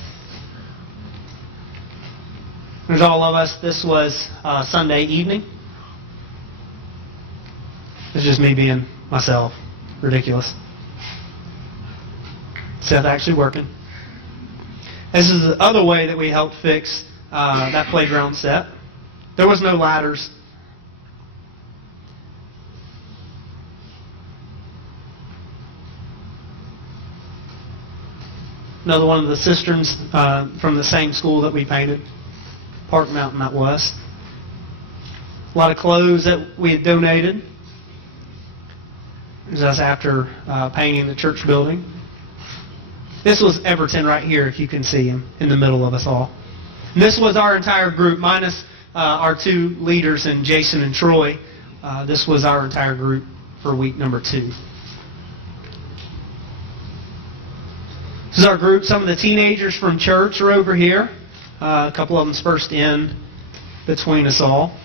There's all of us. This was Sunday evening. It's just me being myself. Ridiculous. Seth actually working. This is the other way that we helped fix that playground set. There was no ladders. Another one of the cisterns from the same school that we painted. Park Mountain, that was. A lot of clothes that we had donated. This was us after painting the church building. This was Everton right here, if you can see him, in the middle of us all. And this was our entire group, minus our two leaders in Jason and Troy. This was our entire group for week number 2. This is our group. Some of the teenagers from church are over here. A couple of them's first in between us all.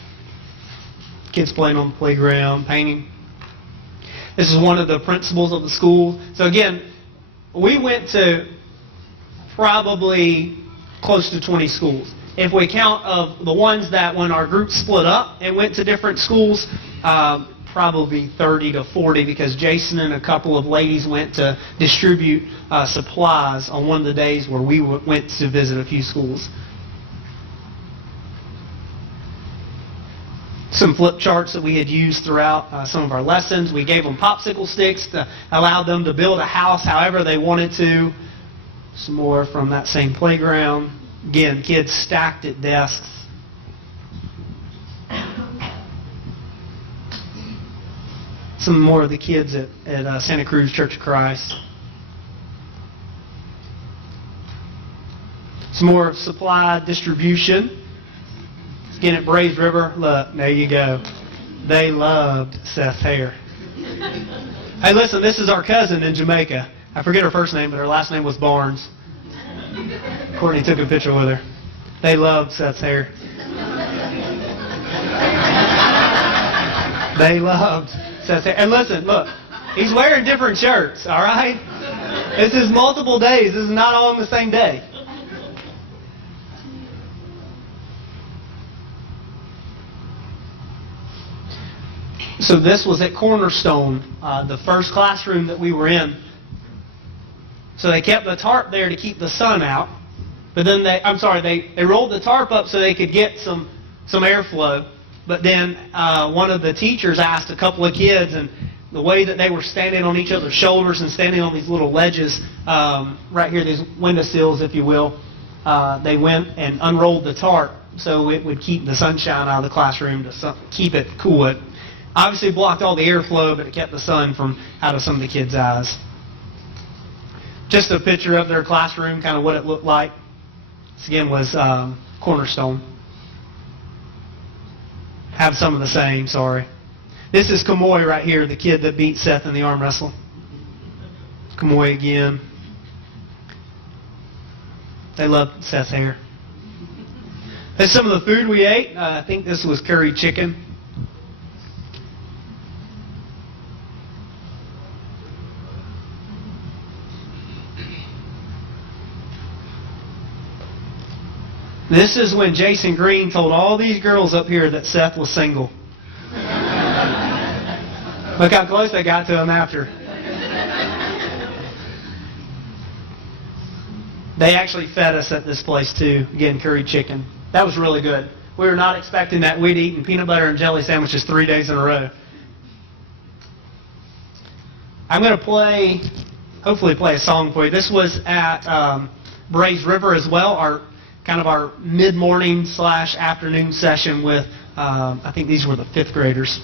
Kids playing on the playground, painting. This is one of the principals of the school. So again, we went to probably close to 20 schools. If we count of the ones that when our group split up and went to different schools, probably 30 to 40, because Jason and a couple of ladies went to distribute supplies on one of the days where we went to visit a few schools. Some flip charts that we had used throughout some of our lessons. We gave them popsicle sticks to allow them to build a house however they wanted to. Some more from that same playground. Again, kids stacked at desks. Some more of the kids at Santa Cruz Church of Christ. Some more supply distribution. Again, at Braves River, look, there you go. They loved Seth's hair. Hey, listen, this is our cousin in Jamaica. I forget her first name, but her last name was Barnes. Courtney took a picture with her. They loved Seth's hair. They loved Seth's hair. And listen, look, he's wearing different shirts, all right? This is multiple days. This is not all on the same day. So this was at Cornerstone, the first classroom that we were in. So they kept the tarp there to keep the sun out. But then they rolled the tarp up so they could get some airflow. But then one of the teachers asked a couple of kids, and the way that they were standing on each other's shoulders and standing on these little ledges, right here, these windowsills, if you will, they went and unrolled the tarp so it would keep the sunshine out of the classroom to keep it cool. It obviously blocked all the airflow, but it kept the sun from out of some of the kids' eyes. Just a picture of their classroom, kind of what it looked like. This again was Cornerstone. Have some of the same, sorry. This is Kamoy right here, the kid that beat Seth in the arm wrestle. Kamoy again. They loved Seth's hair. That's some of the food we ate. I think this was curry chicken. This is when Jason Green told all these girls up here that Seth was single. Look how close they got to him after. They actually fed us at this place too, again, curry chicken. That was really good. We were not expecting that. We'd eaten peanut butter and jelly sandwiches 3 days in a row. I'm going to hopefully play a song for you. This was at Braves River as well, our mid-morning / afternoon session with, I think these were the 5th graders.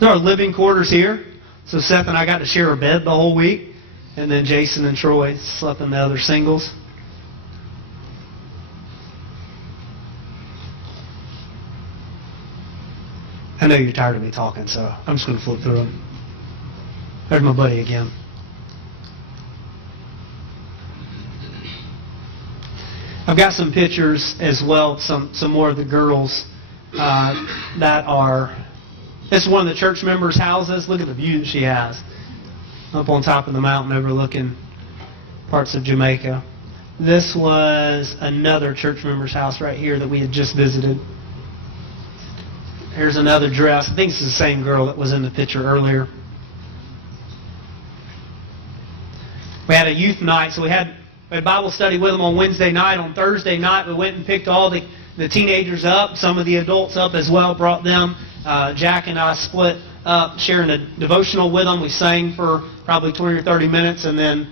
These are our living quarters here. So Seth and I got to share a bed the whole week. And then Jason and Troy slept in the other singles. I know you're tired of me talking, so I'm just going to flip through them. There's my buddy again. I've got some pictures as well, some more of the girls that are... This is one of the church members' houses. Look at the view that she has. Up on top of the mountain overlooking parts of Jamaica. This was another church member's house right here that we had just visited. Here's another dress. I think this is the same girl that was in the picture earlier. We had a youth night, so we had Bible study with them on Wednesday night. On Thursday night, we went and picked all the teenagers up, some of the adults up as well, brought them. Jack and I split up, sharing a devotional with them. We sang for probably 20 or 30 minutes, and then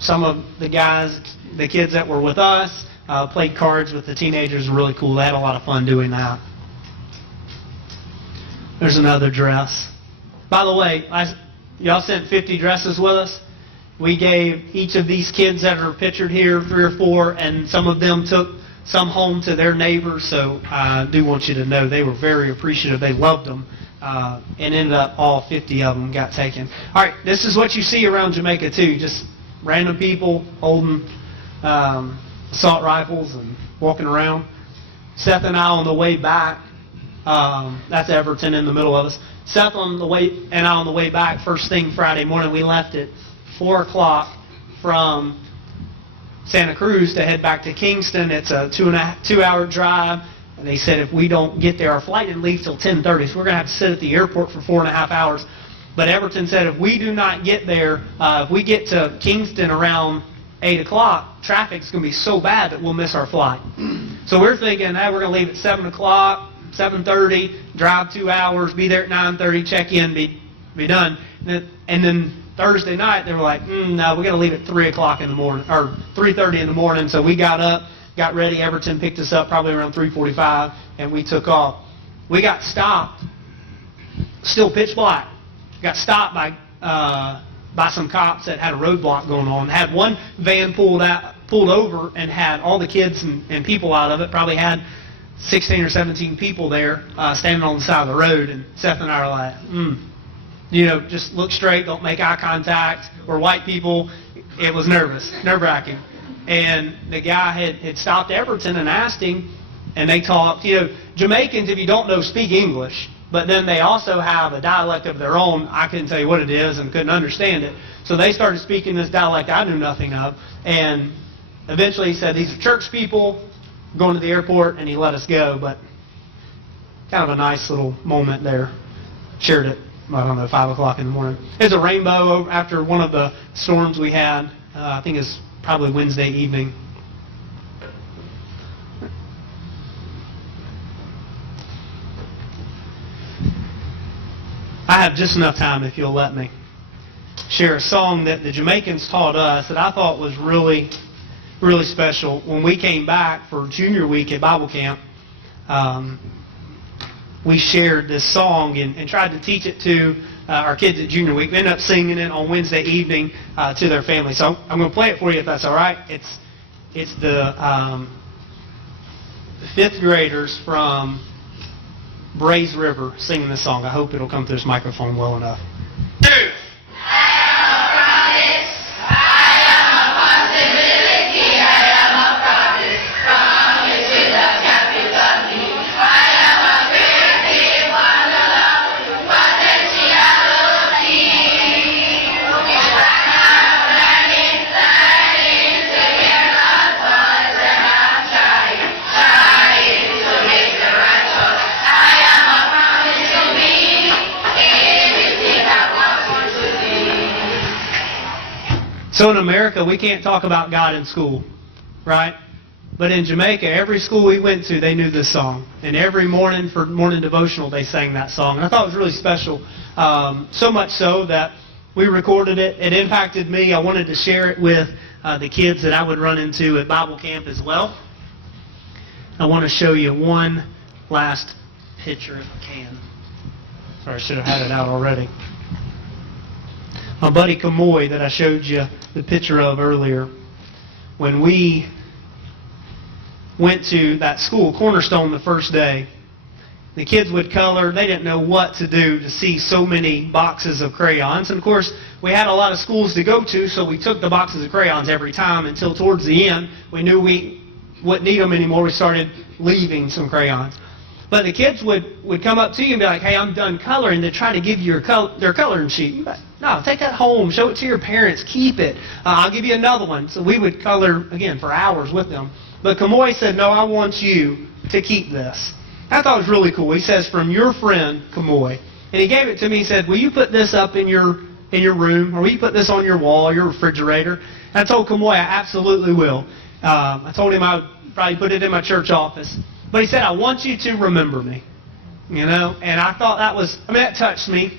some of the kids that were with us, played cards with the teenagers. Really cool. They had a lot of fun doing that. There's another dress. By the way, y'all sent 50 dresses with us. We gave each of these kids that are pictured here 3 or 4, and some of them took some home to their neighbors. So I do want you to know they were very appreciative. They loved them. And ended up all 50 of them got taken. All right, this is what you see around Jamaica too. Just random people holding assault rifles and walking around. Seth and I on the way back, that's Everton in the middle of us. Seth and I on the way back, first thing Friday morning, we left at 4 o'clock from Santa Cruz to head back to Kingston. It's a 2-hour drive. And they said if we don't get there, our flight didn't leave till 10:30, so we're going to have to sit at the airport for 4.5 hours. But Everton said if we do not get there, if we get to Kingston around 8 o'clock, traffic's going to be so bad that we'll miss our flight. So we're thinking, hey, we're going to leave at 7 o'clock, 7:30, drive 2 hours, be there at 9:30, check in, be done. And then Thursday night, they were like, no, we're going to leave at 3 o'clock in the morning, or 3:30 in the morning. So we got up, got ready. Everton picked us up probably around 3:45, and we took off. We got stopped, still pitch black. Got stopped by some cops that had a roadblock going on. Had one van pulled over and had all the kids and people out of it. Probably had 16 or 17 people there standing on the side of the road. And Seth and I are like, just look straight, don't make eye contact. We're white people. It was nerve-wracking. And the guy had stopped Everton and asked him, and they talked. Jamaicans, if you don't know, speak English, but then they also have a dialect of their own. I couldn't tell you what it is and couldn't understand it. So they started speaking this dialect I knew nothing of, and eventually he said, these are church people going to the airport, and he let us go. But kind of a nice little moment there. Shared it, 5 o'clock in the morning. There's a rainbow after one of the storms we had. I think it's probably Wednesday evening. I have just enough time, if you'll let me, share a song that the Jamaicans taught us that I thought was really, really special. When we came back for junior week at Bible camp, we shared this song and tried to teach it to our kids at junior week. We ended up singing it on Wednesday evening to their family. So I'm going to play it for you if that's all right. It's the 5th graders from Brays River singing this song. I hope it'll come through this microphone well enough. So in America, we can't talk about God in school, right? But in Jamaica, every school we went to, they knew this song. And every morning for morning devotional, they sang that song. And I thought it was really special, so much so that we recorded it. It impacted me. I wanted to share it with the kids that I would run into at Bible camp as well. I want to show you one last picture if I can. Sorry, I should have had it out already. My buddy Kamoy that I showed you the picture of earlier, when we went to that school, Cornerstone, the first day, the kids would color. They didn't know what to do to see so many boxes of crayons. And of course, we had a lot of schools to go to, so we took the boxes of crayons every time until towards the end, we knew we wouldn't need them anymore. We started leaving some crayons. But the kids would come up to you and be like, hey, I'm done coloring, to try to give you their coloring sheet. You'd be like, no, take that home, show it to your parents, keep it. I'll give you another one. So we would color, again, for hours with them. But Kamoy said, no, I want you to keep this. I thought it was really cool. He says, from your friend, Kamoy. And he gave it to me. He said, will you put this up in your room, or will you put this on your wall, your refrigerator? And I told Kamoy, I absolutely will. I told him I would probably put it in my church office. But he said, I want you to remember me. And I thought that touched me,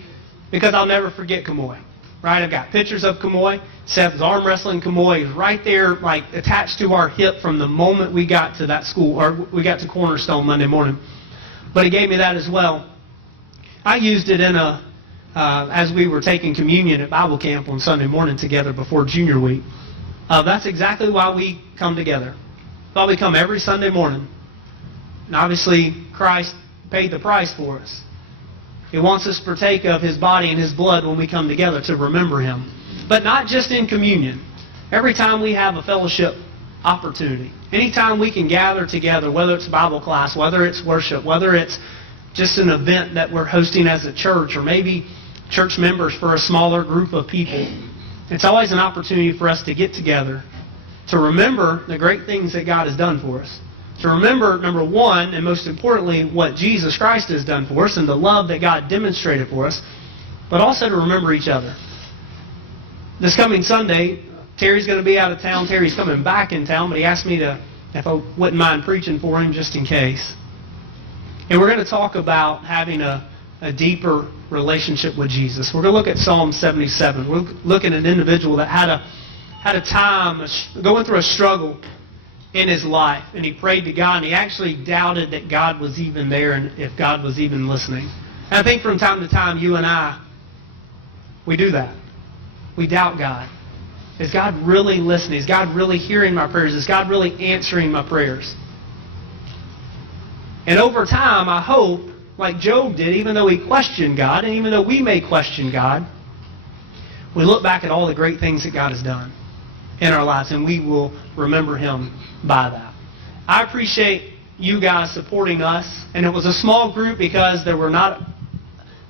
because I'll never forget Kamoy. Right? I've got pictures of Kamoy. Seth was arm wrestling Kamoy. He was right there, like, attached to our hip from the moment we got to that school, or we got to Cornerstone Monday morning. But he gave me that as well. I used it as we were taking communion at Bible camp on Sunday morning together before junior week. That's exactly why we come together. why we come every Sunday morning. And obviously, Christ paid the price for us. He wants us to partake of His body and His blood when we come together to remember Him. But not just in communion. Every time we have a fellowship opportunity, anytime we can gather together, whether it's Bible class, whether it's worship, whether it's just an event that we're hosting as a church, or maybe church members for a smaller group of people, it's always an opportunity for us to get together, to remember the great things that God has done for us. To remember, number one, and most importantly, what Jesus Christ has done for us and the love that God demonstrated for us, but also to remember each other. This coming Sunday, Terry's going to be out of town. Terry's coming back in town, but he asked me if I wouldn't mind preaching for him just in case. And we're going to talk about having a deeper relationship with Jesus. We're going to look at Psalm 77. We're looking at an individual that had a time going through a struggle in his life, and he prayed to God, and he actually doubted that God was even there and if God was even listening. And I think from time to time, you and I, we do that. We doubt God. Is God really listening? Is God really hearing my prayers? Is God really answering my prayers? And over time, I hope, like Job did, even though he questioned God, and even though we may question God, we look back at all the great things that God has done in our lives, and we will remember Him by that. I appreciate you guys supporting us, and it was a small group because there were not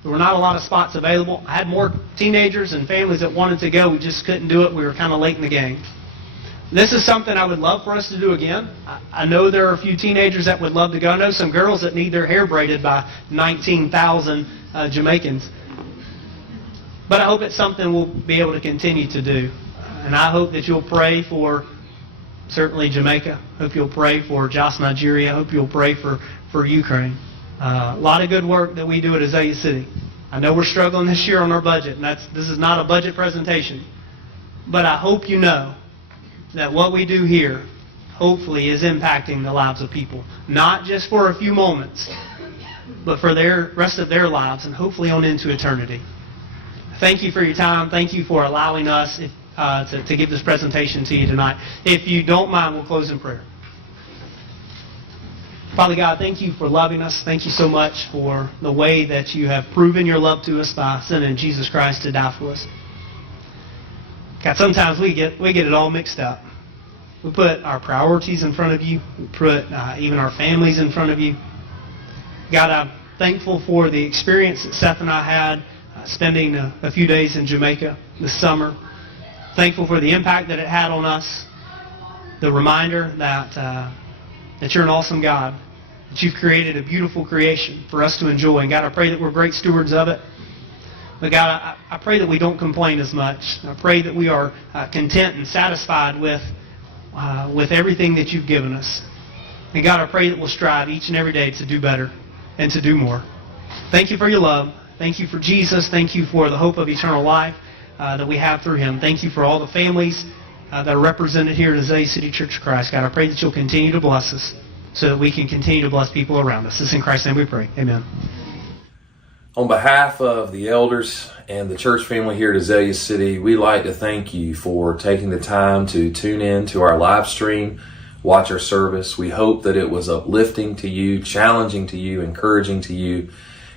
a lot of spots available. I had more teenagers and families that wanted to go. We just couldn't do it. We were kind of late in the game. This is something I would love for us to do again. I know there are a few teenagers that would love to go. I know some girls that need their hair braided by 19,000 Jamaicans. But I hope it's something we'll be able to continue to do. And I hope that you'll pray for certainly Jamaica. Hope you'll pray for Jos, Nigeria. Hope you'll pray for Ukraine. A lot of good work that we do at Azalea City. I know we're struggling this year on our budget, and this is not a budget presentation. But I hope you know that what we do here hopefully is impacting the lives of people. Not just for a few moments, but for the rest of their lives, and hopefully on into eternity. Thank you for your time. Thank you for allowing us to give this presentation to you tonight. If you don't mind, we'll close in prayer. Father God, thank you for loving us. Thank you so much for the way that you have proven your love to us by sending Jesus Christ to die for us. God, sometimes we get it all mixed up. We put our priorities in front of you. We put even our families in front of you. God, I'm thankful for the experience that Seth and I had spending a few days in Jamaica this summer. Thankful for the impact that it had on us. The reminder that you're an awesome God. That you've created a beautiful creation for us to enjoy. And God, I pray that we're great stewards of it. But God, I pray that we don't complain as much. I pray that we are content and satisfied with everything that you've given us. And God, I pray that we'll strive each and every day to do better and to do more. Thank you for your love. Thank you for Jesus. Thank you for the hope of eternal life that we have through Him. Thank you for all the families that are represented here at Azalea City Church of Christ. God, I pray that you'll continue to bless us so that we can continue to bless people around us. This is in Christ's name we pray. Amen. On behalf of the elders and the church family here at Azalea City, we'd like to thank you for taking the time to tune in to our live stream, watch our service. We hope that it was uplifting to you, challenging to you, encouraging to you.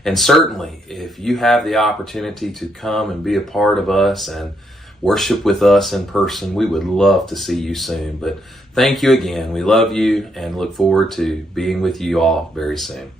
And certainly, if you have the opportunity to come and be a part of us and worship with us in person, we would love to see you soon. But thank you again. We love you and look forward to being with you all very soon.